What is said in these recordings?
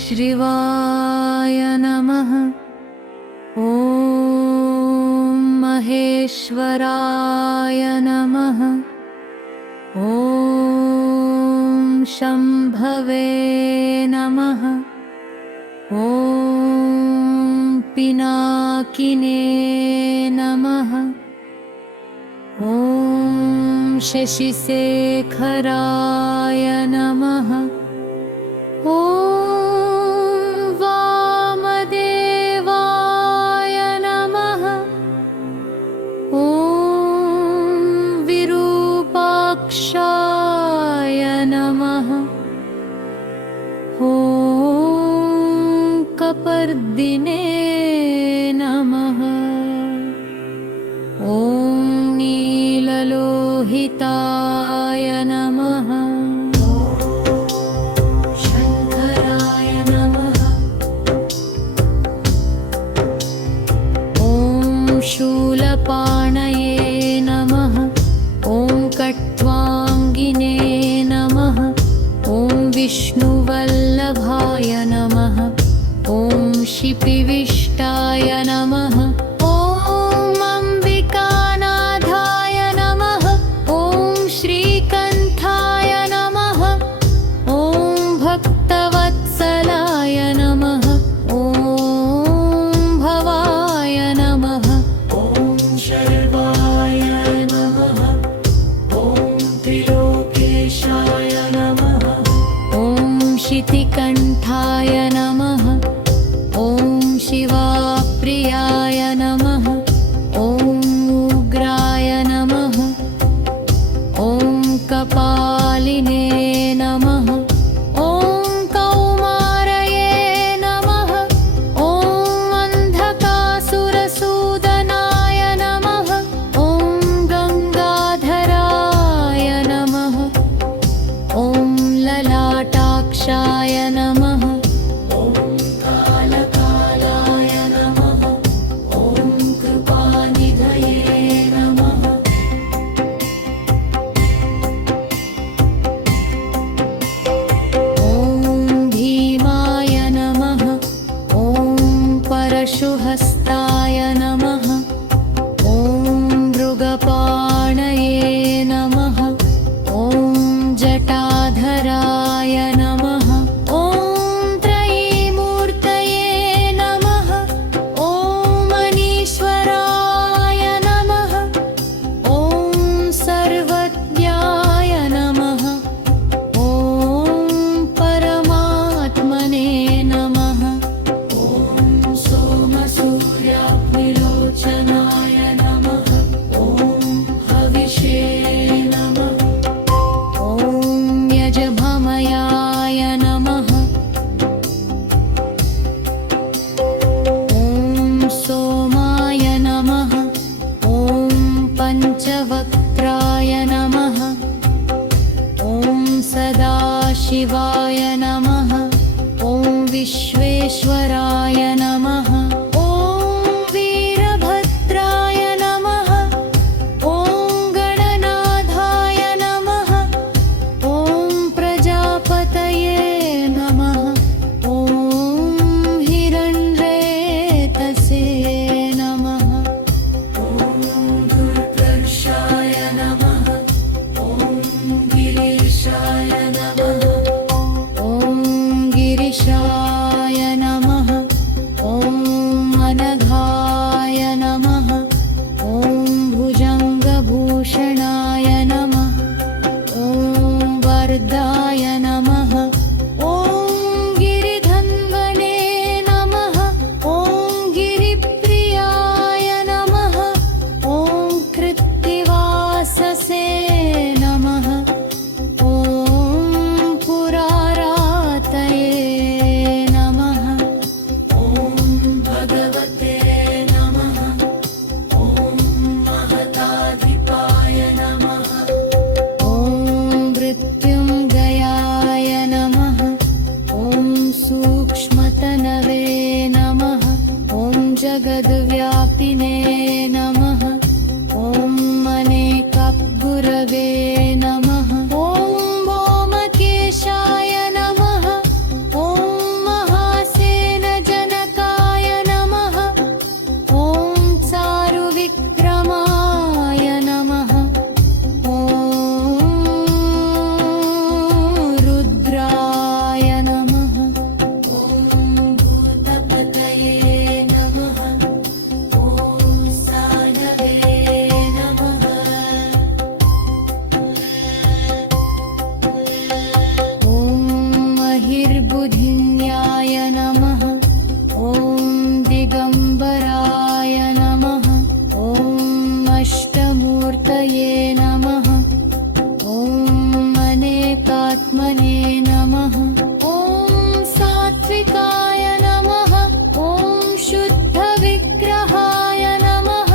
श्रीवाय नमः। ॐ महेश्वराय नमः। ॐ शम्भवे नमः। ॐ पिनाकिने नमः। ॐ शशिशेखराय नमः। ॐ वामदेवाय नमः। ॐ विरूपाक्षाय नमः। ॐ कपर्दिने नमः। ॐ नीललोहिताय नमः। शङ्कराय नमः। ॐ शूलपाणये नमः। ॐ कट्वाङ्गिने नमः। ॐ विष्णुवल्लभाय नमः। ॐ शिपिविष्टाय नमः। ॐ अम्बिकानाथाय नमः। ॐ श्रीकण्ठाय नमः। ॐ भक्तवत्सलाय नमः। ॐ भवाय नमः। ॐ शर्वाय नमः। ॐ त्रिलोकेशाय नमः। ॐ शितिकण्ठाय नमः। ॐ शिवाप्रियाय नमः। ॐ उग्राय नमः। ॐ कपालिने नमः। ॐ कौमारये नमः। ॐ अन्धकासुरसूदनाय नमः। ॐ गङ्गाधराय नमः। ॐ ललाटाक्षाय नमः। ॐ कालकालाय नमः। ॐ कृपानिधये नमः। ॐ भीमाय नमः। ॐ परशुहस्ताय नमः। ॐ मृगपाणये नमः। ॐ जटाधराय नमः। ॐ त्रयीमूर्तये नमः। ॐ मनीश्वराय नमः। ॐ सर्वज्ञाय नमः। ॐ परमात्मने नमः। ॐ सोमसूर्याग्निलोचनाय नमः। ॐ हविषे नमः। ॐ यजभमयाय नमः। ॐ सोमाय नमः। ॐ पञ्चवक्त्राय नमः। ॐ सदाशिवाय नमः। ॐ विश्वेश्वराय नमः। ॐ वीरभद्राय नमः। ॐ गणनाथाय नमः। ॐ प्रजापतये नमः। ॐ हिरण्यरेतसे नमः। ॐ दुर्दर्शाय नमः। ॐ गिरीशाय नमः। ॐ गिरिशाय नमः। ॐ अनघाय नमः। ॐ भुजङ्गभूषणाय नमः। ॐ वरदाय नमः। ॐ गिरिधन्वने नमः। ॐ गिरिप्रियाय नमः। ॐ कृत्तिवाससे नमः। ॐ पुरारातये नमः। ॐ भगवते नमः। ॐ महताधिपाय नमः। ॐ मृत्युञ्जयाय नमः। ॐ सूक्ष्मतनवे नमः। ॐ जगद्व्यापिने नमः। ॐ मने गुरवे नमः। ॐ भौमकेशाय नमः। ॐ महासेनजनकाय नमः। ॐ चारुविक्रमाय नमः। ॐ रुद्राय नमः। ॐ भूतपतये नमः। ॐ साधवे नमः। ॐ महिर्बुधिन्याय नमः। ॐ दिगम्बराय नमः। ॐ अष्टमूर्तये नमः। ॐ अनेकात्मने नमः। ॐ सात्विकाय नमः। ॐ शुद्धविग्रहाय नमः।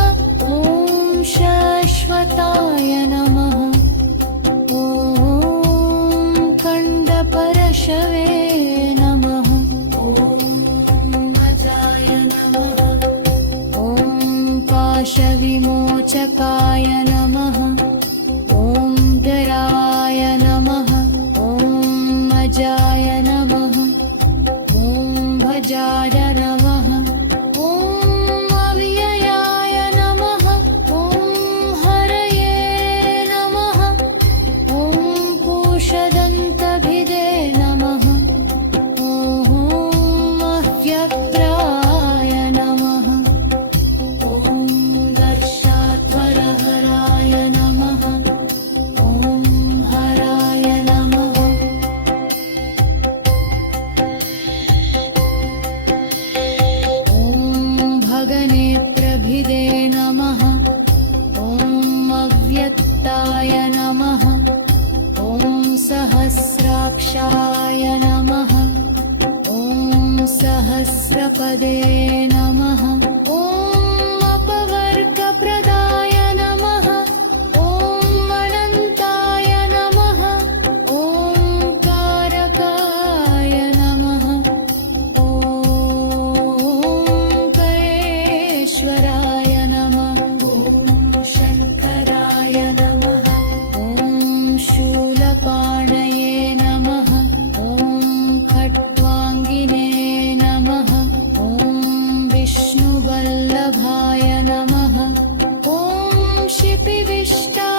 ॐ शाश्वताय नमः। ॐ खण्डपरशवे नमः। ॐ अजाय नमः। ॐ पाशविमोचकाय नमः। ॐ धराय नमः। ॐ अजाय नमः। ॐ भजाय नमः। ॐ अव्ययाय नमः। ॐ हरये नमः। ॐ कोशदन्तभिदे नमः। ॐ अव्यक्ताय नमः। ॐ दर्शाध्वरहराय नमः। ॐ हराय नमः। ॐ भगनेत्रभिदे नमः। ॐ अव्यक्ताय नमः। ॐ सहस्राक्षाय नमः। ॐ सहस्रपदे नमः। ॐ अपवर्गप्रदाय नमः। ॐ अनन्ताय नमः। ॐ कारकाय नमः। ॐ करेश्वराय नमः। ॐ शङ्कराय नमः। ॐ शूलपाणये नमः। ॐ खट्वाङ्गिने नमः। ॐ विष्णुवल्लभाय नमः। ॐ शिपिविष्टा